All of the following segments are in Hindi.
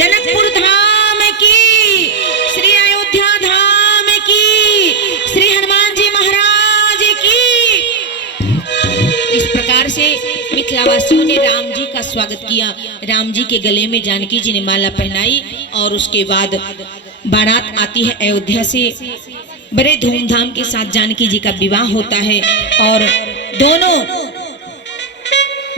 जनकपुर धाम की, श्री अयोध्या धाम की, श्री हनुमान जी महाराज की। इस प्रकार से मिथिलावासियों ने राम जी का स्वागत किया। राम जी के गले में जानकी जी ने माला पहनाई और उसके बाद बारात आती है अयोध्या से। बड़े धूमधाम के साथ जानकी जी का विवाह होता है और दोनों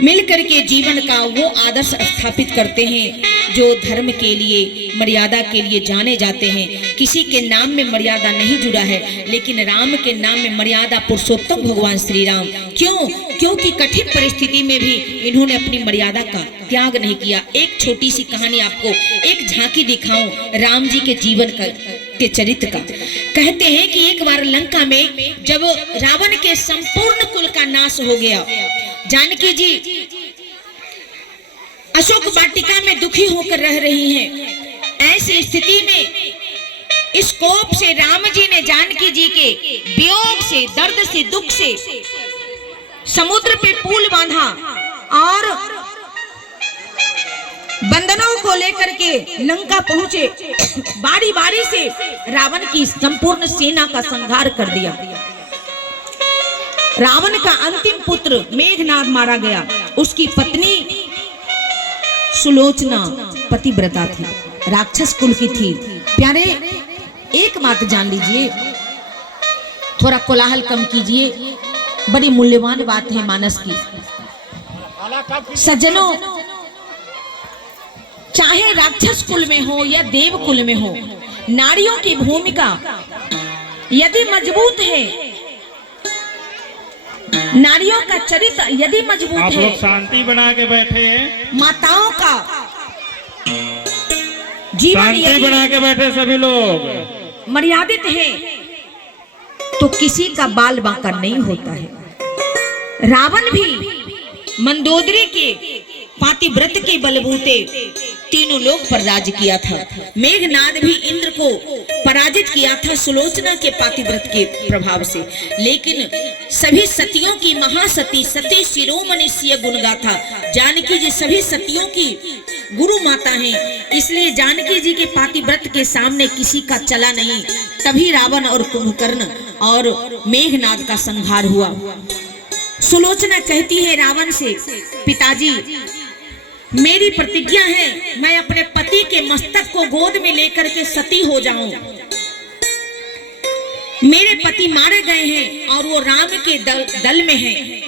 मिलकर के जीवन का वो आदर्श स्थापित करते हैं जो धर्म के लिए, मर्यादा के लिए जाने जाते हैं। किसी के नाम में मर्यादा नहीं जुड़ा है, लेकिन राम के नाम में मर्यादा पुरुषोत्तम भगवान श्री राम। क्यों? क्योंकि कठिन परिस्थिति में भी इन्होंने अपनी मर्यादा का त्याग नहीं किया। एक छोटी सी कहानी आपको एक झांकी दिखाऊं राम जी के जीवन के चरित्र का। कहते हैं कि एक बार लंका में जब रावण के संपूर्ण कुल का नाश हो गया, जानकी जी अशोक वाटिका में दुखी होकर रह रही हैं। ऐसी स्थिति में इस कोप से राम जी ने जानकी जी के वियोग से, दर्द से, दुख से समुद्र पे पुल बांधा और बंधनों को लेकर के लंका पहुंचे। बारी बारी से रावण की संपूर्ण सेना का संहार कर दिया। रावण का अंतिम पुत्र मेघनाद मारा गया। उसकी पत्नी सुलोचना पतिव्रता थी, राक्षस कुल की थी। प्यारे, एक बात जान लीजिए, थोड़ा कोलाहल कम कीजिए, बड़ी मूल्यवान बात है मानस की। सज्जनों, चाहे राक्षस कुल में हो या देव कुल में हो, नारियों की भूमिका यदि मजबूत है, नारियों का चरित्र यदि मजबूत है, आप लोग शांति बना के बैठे हैं, माताओं का जीवन शांति बना के बैठे सभी लोग मर्यादित है, तो किसी का बाल बांका नहीं होता है। रावण भी मंदोदरी के पातिव्रत के बलबूते तीनों लोक पर राज किया था। मेघनाद भी इंद्र को पराजित किया था सुलोचना के पातिव्रत के प्रभाव से। लेकिन सभी सतियों की महासती सती शिरोमणि सिय गुण गाथा। जानकी जी सभी सतियों की गुरु माता हैं, इसलिए जानकी जी के पातिव्रत के सामने किसी का चला नहीं। तभी रावण और कुंभकर्ण और मेघनाद का संहार हुआ। सुलोचना कहती है रावण से, पिताजी मेरी प्रतिज्ञा है, मैं अपने पति के मस्तक को गोद में लेकर के सती हो जाऊं। मेरे पति मारे गए हैं और वो राम के दल में हैं,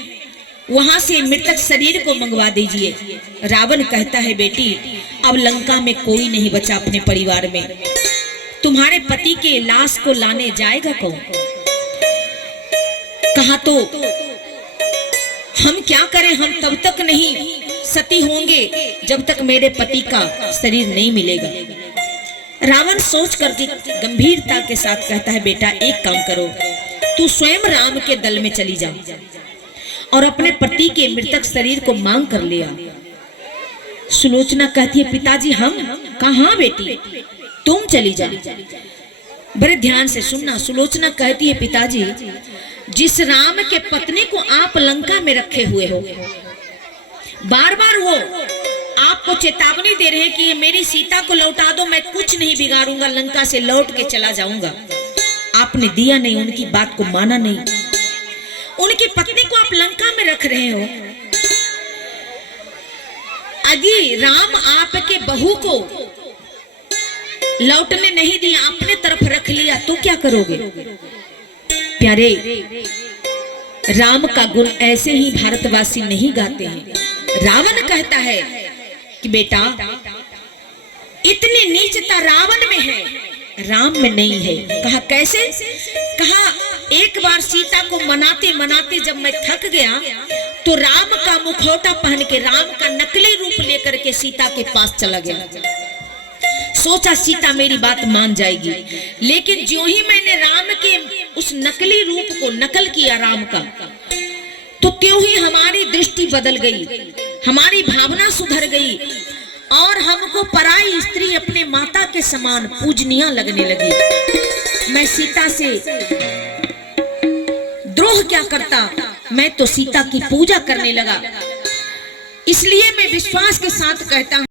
वहां से मृतक शरीर को मंगवा दीजिए। रावण कहता है, बेटी अब लंका में कोई नहीं बचा अपने परिवार में, तुम्हारे पति के लाश को लाने जाएगा कौन? कहा तो हम क्या करें, हम तब तक नहीं सती होंगे जब तक मेरे पति का शरीर नहीं मिलेगा। रावण सोच करके गंभीरता के साथ कहता है, बेटा एक काम करो, तू स्वयं राम के दल में चली जा और अपने पति के मृतक शरीर को मांग कर ले आ। सुलोचना कहती है, पिताजी हम कहां बेटी, तुम चली जा। बड़े ध्यान से सुनना। सुलोचना कहती है, पिताजी जिस राम के पत्नी को आप लंका में रखे हुए हो, बार बार वो आपको चेतावनी दे रहे हैं कि मेरी सीता को लौटा दो, मैं कुछ नहीं बिगाड़ूंगा, लंका से लौट के चला जाऊंगा। आपने दिया नहीं, उनकी बात को माना नहीं। उनकी पत्नी को आप लंका में रख रहे हो। अजी राम आपके बहू को लौटने नहीं दिया, अपने तरफ रख लिया, तो क्या करोगे? प्यारे, राम का गुण ऐसे ही भारतवासी नहीं गाते हैं। रावण कहता है कि बेटा इतनी नीचता रावण में है, राम में नहीं है। कहा कैसे? कहा एक बार सीता को मनाते मनाते जब मैं थक गया तो राम का मुखौटा पहन के, राम का नकली रूप लेकर के सीता के पास चला गया। सोचा सीता मेरी बात मान जाएगी, लेकिन जो ही मैंने राम के उस नकली रूप को नकल किया राम का, तो त्यों ही हमारी दृष्टि बदल गई, हमारी भावना सुधर गई और हमको पराई स्त्री अपने माता के समान पूजनीय लगने लगी। मैं सीता से द्रोह क्या करता, मैं तो सीता की पूजा करने लगा। इसलिए मैं विश्वास के साथ कहता हूं